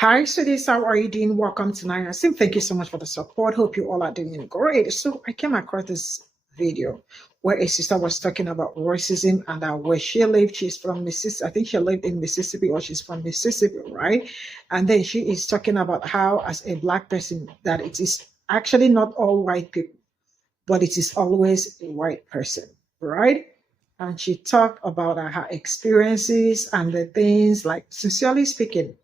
Hi, sweeties. How are you doing? Welcome to Nine. Thank you so much for the support. Hope you all are doing great. So I came across this video where a sister was talking about racism and where she lived. She's from Mississippi. I think she lived in Mississippi or she's from Mississippi, right? And then she is talking about how, as a black person, that it is actually not all white people, but it is always a white person, right? And she talked about her experiences and the things like, sincerely speaking,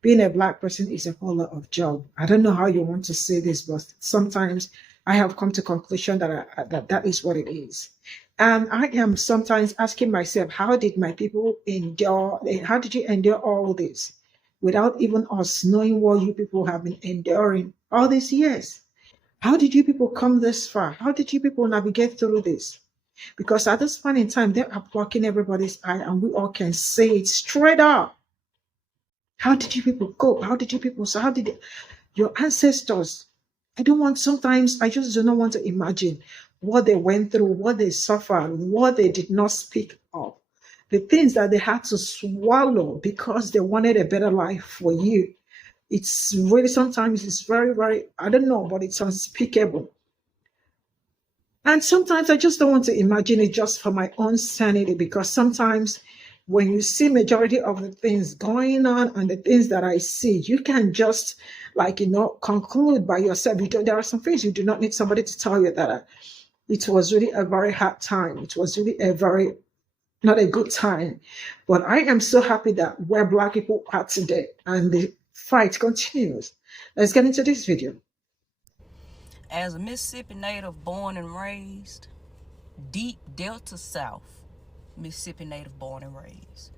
being a black person is a whole lot of job. I don't know how you want to say this, but sometimes I have come to conclusion that is what it is. And I am sometimes asking myself, how did my people endure? How did you endure all this without even us knowing what you people have been enduring all these years? How did you people come this far? How did you people navigate through this? Because at this point in time, they are blocking everybody's eye, and we all can say it straight up. How did you people cope? How did you people, so how did your ancestors? Sometimes I just do not want to imagine what they went through, what they suffered, what they did not speak of, the things that they had to swallow because they wanted a better life for you. It's really, sometimes it's very, very, I don't know, but it's unspeakable. And sometimes I just don't want to imagine it just for my own sanity, because sometimes when you see majority of the things going on and the things that I see, you can just conclude by yourself. There are some things you do not need somebody to tell you that it was really a very hard time. It was really not a good time. But I am so happy that where Black people are today and the fight continues. Let's get into this video. As a Mississippi native born and raised, deep Delta South, Mississippi native born and raised,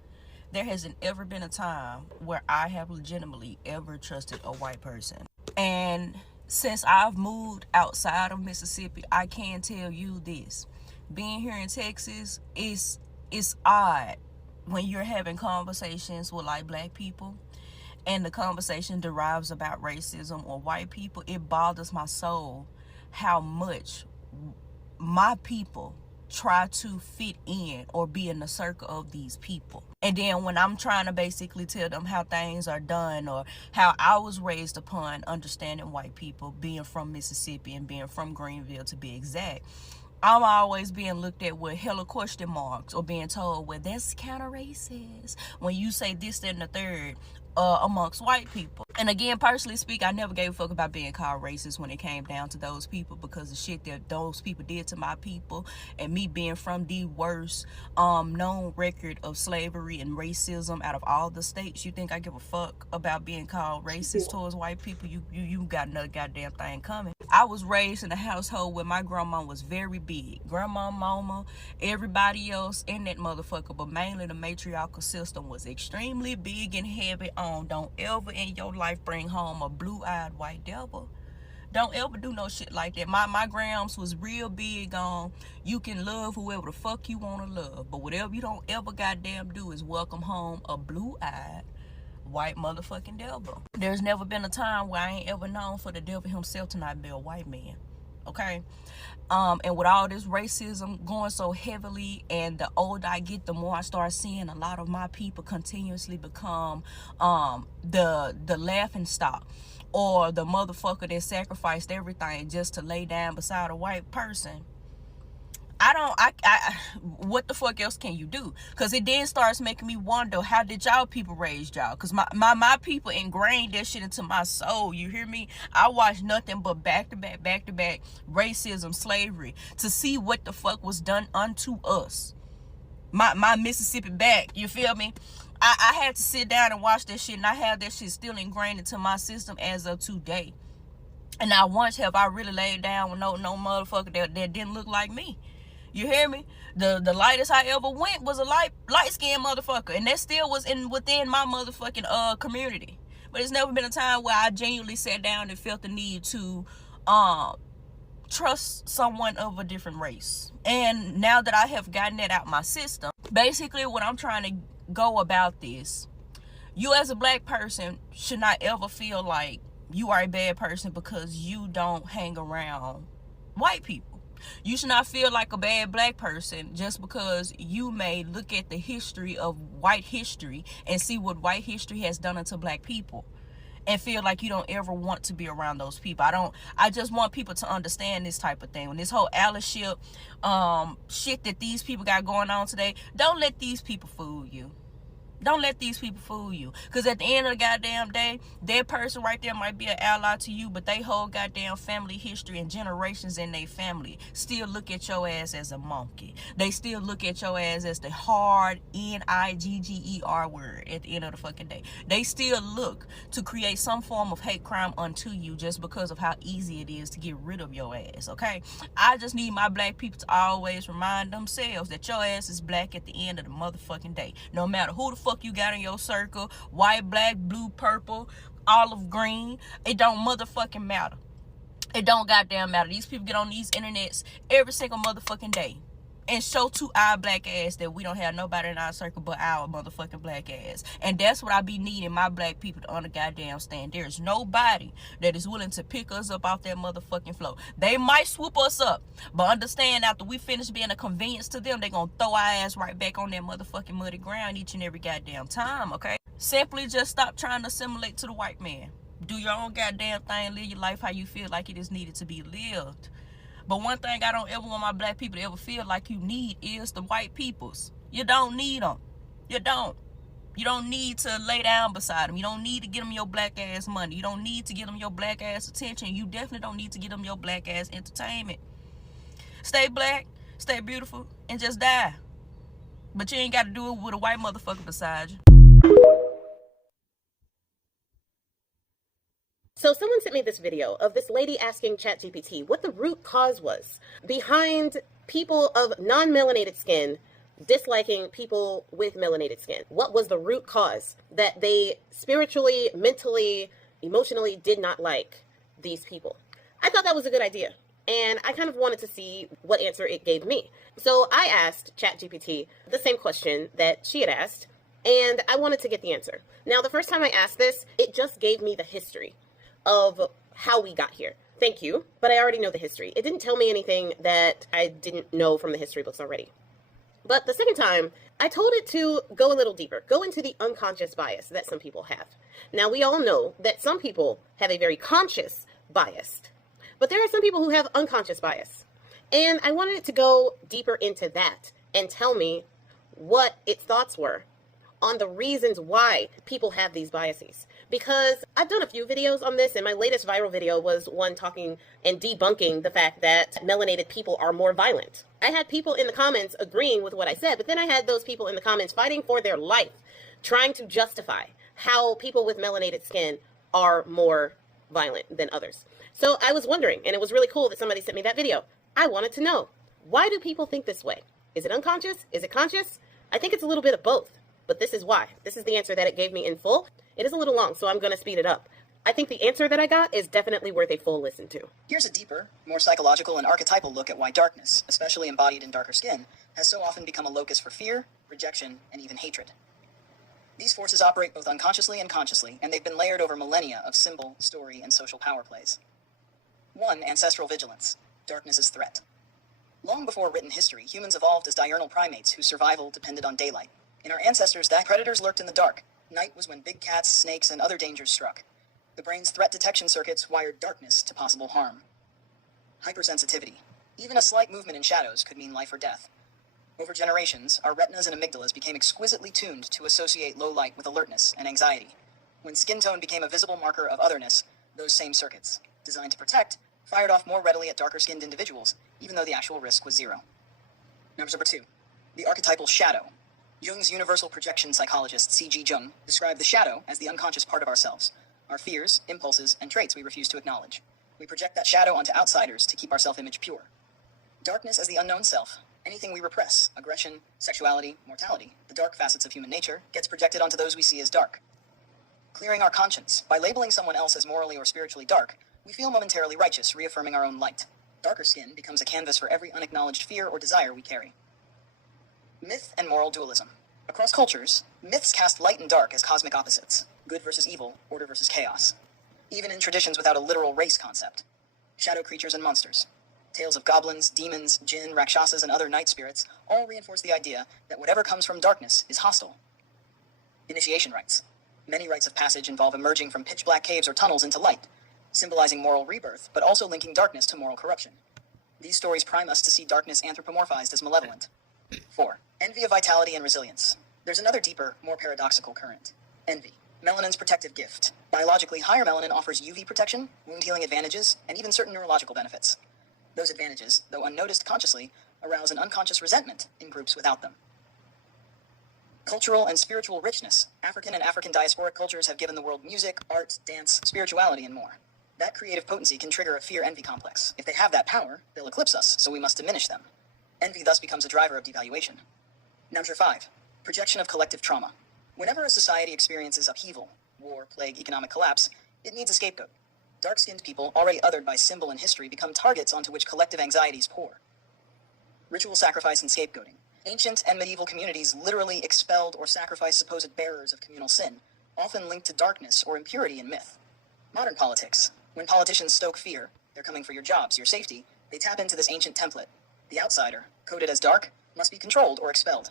there hasn't ever been a time where I have legitimately ever trusted a white person. And since I've moved outside of Mississippi, I can tell you this. Being here in Texas is odd when you're having conversations with like black people and the conversation derives about racism or white people. It bothers my soul how much my people try to fit in or be in the circle of these people. And then when I'm trying to basically tell them how things are done or how I was raised upon understanding white people, being from Mississippi and being from Greenville to be exact, I'm always being looked at with hella question marks or being told, well, that's kind of racist when you say this, that, and the third amongst white people. And again, personally speaking, I never gave a fuck about being called racist when it came down to those people, because the shit that those people did to my people, and me being from the worst known record of slavery and racism out of all the states. You think I give a fuck about being called racist towards white people? You got another goddamn thing coming. I was raised in a household where my grandma was very big. Grandma, mama, everybody else in that motherfucker, but mainly the matriarchal system was extremely big and heavy on don't ever in your life bring home a blue-eyed white devil. Don't ever do no shit like that. My grams was real big on you can love whoever the fuck you want to love, but whatever you don't ever goddamn do is welcome home a blue-eyed white motherfucking devil. There's never been a time where I ain't ever known for the devil himself to not be a white man. Okay? And with all this racism going so heavily, and the older I get, the more I start seeing a lot of my people continuously become the laughing stock, or the motherfucker that sacrificed everything just to lay down beside a white person. What the fuck else can you do? Because it then starts making me wonder, how did y'all people raise y'all? Because my people ingrained that shit into my soul. You hear me? I watched nothing but back-to-back racism, slavery, to see what the fuck was done unto us. My Mississippi back, you feel me? I had to sit down and watch that shit, and I have that shit still ingrained into my system as of today. And not once have I really laid down with no motherfucker that didn't look like me. You hear me? The lightest I ever went was a light-skinned motherfucker, and that still was within my motherfucking community. But it's never been a time where I genuinely sat down and felt the need to trust someone of a different race. And now that I have gotten that out my system, basically what I'm trying to go about this, you as a black person should not ever feel like you are a bad person because you don't hang around white people. You should not feel like a bad black person just because you may look at the history of white history and see what white history has done unto black people. and feel like you don't ever want to be around those people. I just want people to understand this type of thing. When this whole allyship shit that these people got going on today, don't let these people fool you. Don't let these people fool you. Because at the end of the goddamn day, that person right there might be an ally to you, but they whole goddamn family history and generations in their family still look at your ass as a monkey. They still look at your ass as the hard Nigger word at the end of the fucking day. They still look to create some form of hate crime unto you just because of how easy it is to get rid of your ass, okay? I just need my black people to always remind themselves that your ass is black at the end of the motherfucking day. No matter who the fuck you got in your circle, white, black, blue, purple, olive green, it don't motherfucking matter. It don't goddamn matter. These people get on these internets every single motherfucking day and show to our black ass that we don't have nobody in our circle but our motherfucking black ass. And that's what I be needing my black people to goddamn stand. There's nobody that is willing to pick us up off that motherfucking floor. They might swoop us up, but understand after we finish being a convenience to them, they gonna throw our ass right back on that motherfucking muddy ground each and every goddamn time, okay? Simply just stop trying to assimilate to the white man. Do your own goddamn thing. Live your life how you feel like it is needed to be lived. But one thing I don't ever want my black people to ever feel like you need is the white peoples. You don't need them. You don't. You don't need to lay down beside them. You don't need to get them your black ass money. You don't need to get them your black ass attention. You definitely don't need to get them your black ass entertainment. Stay black, stay beautiful, and just die. But you ain't got to do it with a white motherfucker beside you. So someone sent me this video of this lady asking ChatGPT what the root cause was behind people of non-melanated skin disliking people with melanated skin. What was the root cause that they spiritually, mentally, emotionally did not like these people? I thought that was a good idea, and I kind of wanted to see what answer it gave me. So I asked ChatGPT the same question that she had asked, and I wanted to get the answer. Now, the first time I asked this, it just gave me the history of how we got here. Thank you, but I already know the history. It didn't tell me anything that I didn't know from the history books already. But the second time, I told it to go a little deeper, go into the unconscious bias that some people have. Now, we all know that some people have a very conscious bias, but there are some people who have unconscious bias. And I wanted it to go deeper into that and tell me what its thoughts were on the reasons why people have these biases. Because I've done a few videos on this, and my latest viral video was one talking and debunking the fact that melanated people are more violent. I had people in the comments agreeing with what I said, but then I had those people in the comments fighting for their life, trying to justify how people with melanated skin are more violent than others. So I was wondering, and it was really cool that somebody sent me that video. I wanted to know, why do people think this way? Is it unconscious? Is it conscious? I think it's a little bit of both. But this is why. This is the answer that it gave me in full. It is a little long, so I'm going to speed it up. I think the answer that I got is definitely worth a full listen to. Here's a deeper, more psychological and archetypal look at why darkness, especially embodied in darker skin, has so often become a locus for fear, rejection, and even hatred. These forces operate both unconsciously and consciously, and they've been layered over millennia of symbol, story, and social power plays. 1. Ancestral vigilance. Darkness is threat. Long before written history, humans evolved as diurnal primates whose survival depended on daylight. In our ancestors' day, predators lurked in the dark. Night was when big cats, snakes, and other dangers struck. The brain's threat detection circuits wired darkness to possible harm. Hypersensitivity. Even a slight movement in shadows could mean life or death. Over generations, our retinas and amygdalas became exquisitely tuned to associate low light with alertness and anxiety. When skin tone became a visible marker of otherness, those same circuits, designed to protect, fired off more readily at darker-skinned individuals, even though the actual risk was zero. Number 2. The archetypal shadow. Jung's universal projection psychologist C.G. Jung described the shadow as the unconscious part of ourselves, our fears, impulses, and traits we refuse to acknowledge. We project that shadow onto outsiders to keep our self-image pure. Darkness as the unknown self. Anything we repress, aggression, sexuality, mortality, the dark facets of human nature, gets projected onto those we see as dark. Clearing our conscience. By labeling someone else as morally or spiritually dark, we feel momentarily righteous, reaffirming our own light. Darker skin becomes a canvas for every unacknowledged fear or desire we carry. Myth and moral dualism. Across cultures, myths cast light and dark as cosmic opposites. Good versus evil, order versus chaos. Even in traditions without a literal race concept. Shadow creatures and monsters. Tales of goblins, demons, jinn, rakshasas, and other night spirits all reinforce the idea that whatever comes from darkness is hostile. Initiation rites. Many rites of passage involve emerging from pitch-black caves or tunnels into light, symbolizing moral rebirth, but also linking darkness to moral corruption. These stories prime us to see darkness anthropomorphized as malevolent. 4. Envy of vitality and resilience. There's another deeper, more paradoxical current. Envy. Melanin's protective gift. Biologically, higher melanin offers UV protection, wound healing advantages, and even certain neurological benefits. Those advantages, though unnoticed consciously, arouse an unconscious resentment in groups without them. Cultural and spiritual richness. African and African diasporic cultures have given the world music, art, dance, spirituality, and more. That creative potency can trigger a fear-envy complex. If they have that power, they'll eclipse us, so we must diminish them. Envy thus becomes a driver of devaluation. Number 5. Projection of collective trauma. Whenever a society experiences upheaval, war, plague, economic collapse, it needs a scapegoat. Dark-skinned people, already othered by symbol and history, become targets onto which collective anxieties pour. Ritual sacrifice and scapegoating. Ancient and medieval communities literally expelled or sacrificed supposed bearers of communal sin, often linked to darkness or impurity in myth. Modern politics. When politicians stoke fear, they're coming for your jobs, your safety, they tap into this ancient template. The outsider, coded as dark, must be controlled or expelled.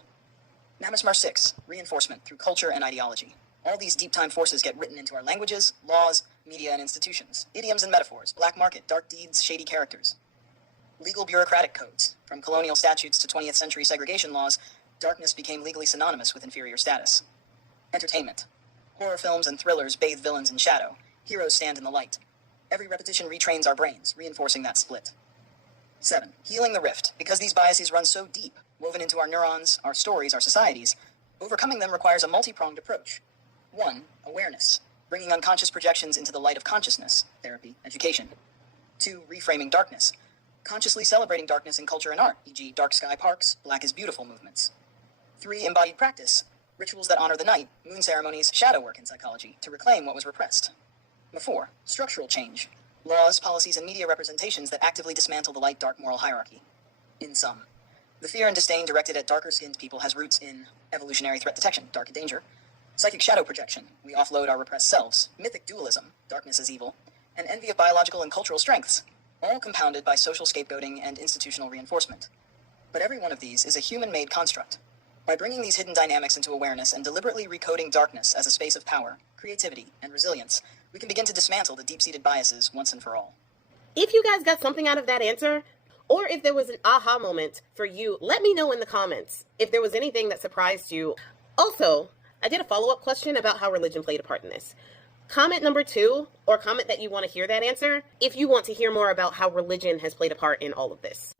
Namasmar 6. Reinforcement through culture and ideology. All these deep-time forces get written into our languages, laws, media, and institutions. Idioms and metaphors, black market, dark deeds, shady characters. Legal bureaucratic codes. From colonial statutes to 20th century segregation laws, darkness became legally synonymous with inferior status. Entertainment. Horror films and thrillers bathe villains in shadow. Heroes stand in the light. Every repetition retrains our brains, reinforcing that split. 7. Healing the rift. Because these biases run so deep, woven into our neurons, our stories, our societies, overcoming them requires a multi-pronged approach. 1. Awareness. Bringing unconscious projections into the light of consciousness. Therapy, education. 2. Reframing darkness. Consciously celebrating darkness in culture and art, e.g. dark sky parks, black is beautiful movements. 3. Embodied practice. Rituals that honor the night, moon ceremonies, shadow work in psychology, to reclaim what was repressed. 4. Structural change. Laws, policies, and media representations that actively dismantle the light-dark moral hierarchy. In sum, the fear and disdain directed at darker-skinned people has roots in evolutionary threat detection, dark danger, psychic shadow projection, we offload our repressed selves, mythic dualism, darkness is evil, and envy of biological and cultural strengths, all compounded by social scapegoating and institutional reinforcement. But every one of these is a human-made construct. By bringing these hidden dynamics into awareness and deliberately recoding darkness as a space of power, creativity, and resilience, we can begin to dismantle the deep-seated biases once and for all. If you guys got something out of that answer, or if there was an aha moment for you, let me know in the comments if there was anything that surprised you. Also, I did a follow-up question about how religion played a part in this. Comment number 2, or comment that you want to hear that answer, if you want to hear more about how religion has played a part in all of this.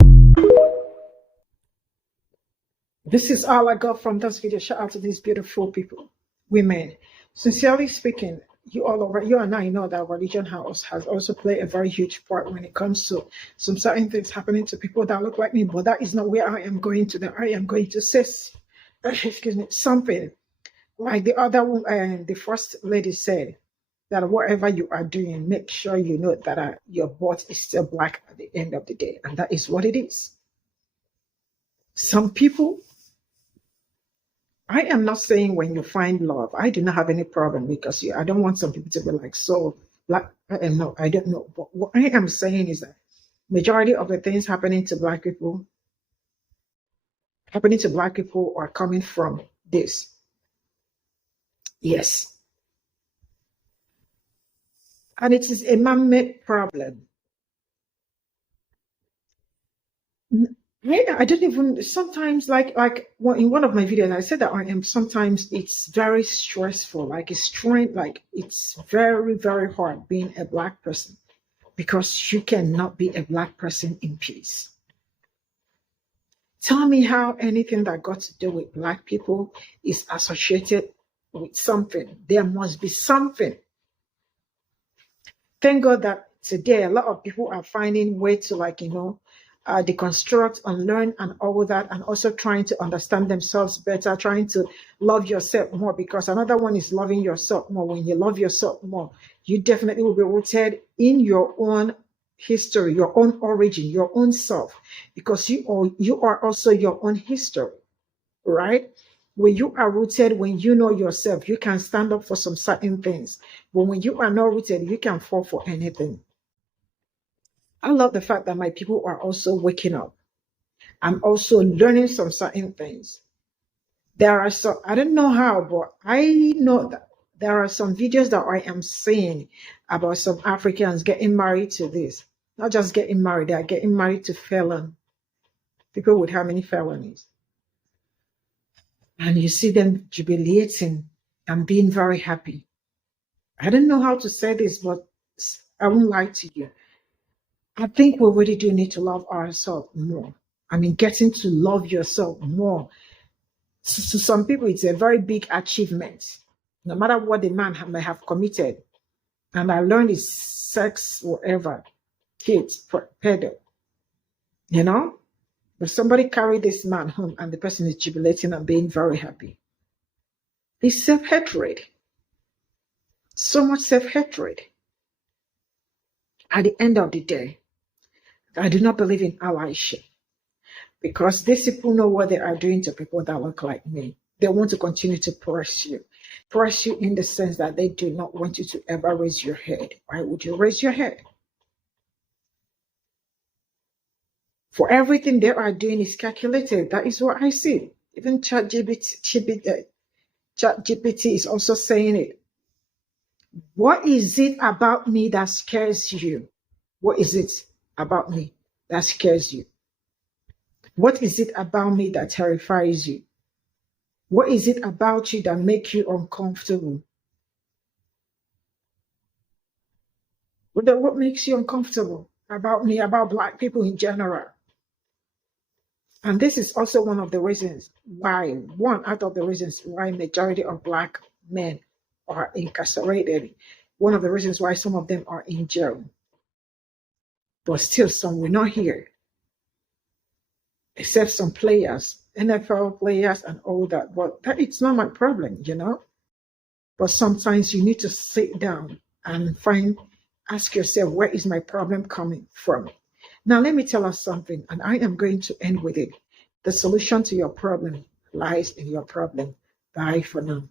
This is all I got from this video. Shout out to these beautiful people, women. Sincerely speaking, you and I know that religion has also played a very huge part when it comes to some certain things happening to people that look like me, but that is not where I am going to. I am going to say, something like the first lady said, that whatever you are doing, make sure you know that your butt is still black at the end of the day, and that is what it is. Some people, I am not saying when you find love, I do not have any problem, because I don't want some people to be like, so black. No, I don't know. But what I am saying is that majority of the things happening to black people are coming from this. Yes. And it is a man-made problem. I don't even, sometimes like in one of my videos, I said that sometimes it's very stressful, it's very, very hard being a black person, because you cannot be a black person in peace. Tell me how anything that got to do with black people is associated with something. There must be something. Thank God that today a lot of people are finding ways to deconstruct and learn and all that, and also trying to understand themselves better, trying to love yourself more, because another one is loving yourself more. When you love yourself more, you definitely will be rooted in your own history, your own origin, your own self, because you are also your own history, right? When you are rooted, when you know yourself, you can stand up for some certain things. But when you are not rooted, you can fall for anything. I love the fact that my people are also waking up. I'm also learning some certain things. I don't know how, but I know There are some videos that I am seeing about some Africans getting married to this. Not just getting married, they are getting married to felon. People with how many felonies? And you see them jubilating and being very happy. I don't know how to say this, but I won't lie to you. I think we really do need to love ourselves more. I mean, getting to love yourself more. To some people, it's a very big achievement, no matter what the man may have committed. And I learned is sex, whatever, kids, pedo. You know? If somebody carry this man home and the person is jubilating and being very happy, it's self-hatred. So much self-hatred. At the end of the day, I do not believe in allyship, because these people know what they are doing to people that look like me. They want to continue to press you in the sense that they do not want you to ever raise your head. Why would you raise your head? For everything they are doing is calculated. That is what I see. Even ChatGPT is also saying it. What is it about me that scares you? What is it about me that scares you? What is it about me that terrifies you? What is it about you that makes you uncomfortable? What makes you uncomfortable about me, about Black people in general? And this is also one of the reasons why, one out of the reasons why majority of Black men are incarcerated. One of the reasons why some of them are in jail. But still some will not hear. Except some players, NFL players and all that. But it's not my problem, you know. But sometimes you need to sit down and ask yourself, where is my problem coming from? Now, let me tell us something, and I am going to end with it. The solution to your problem lies in your problem. Bye for now.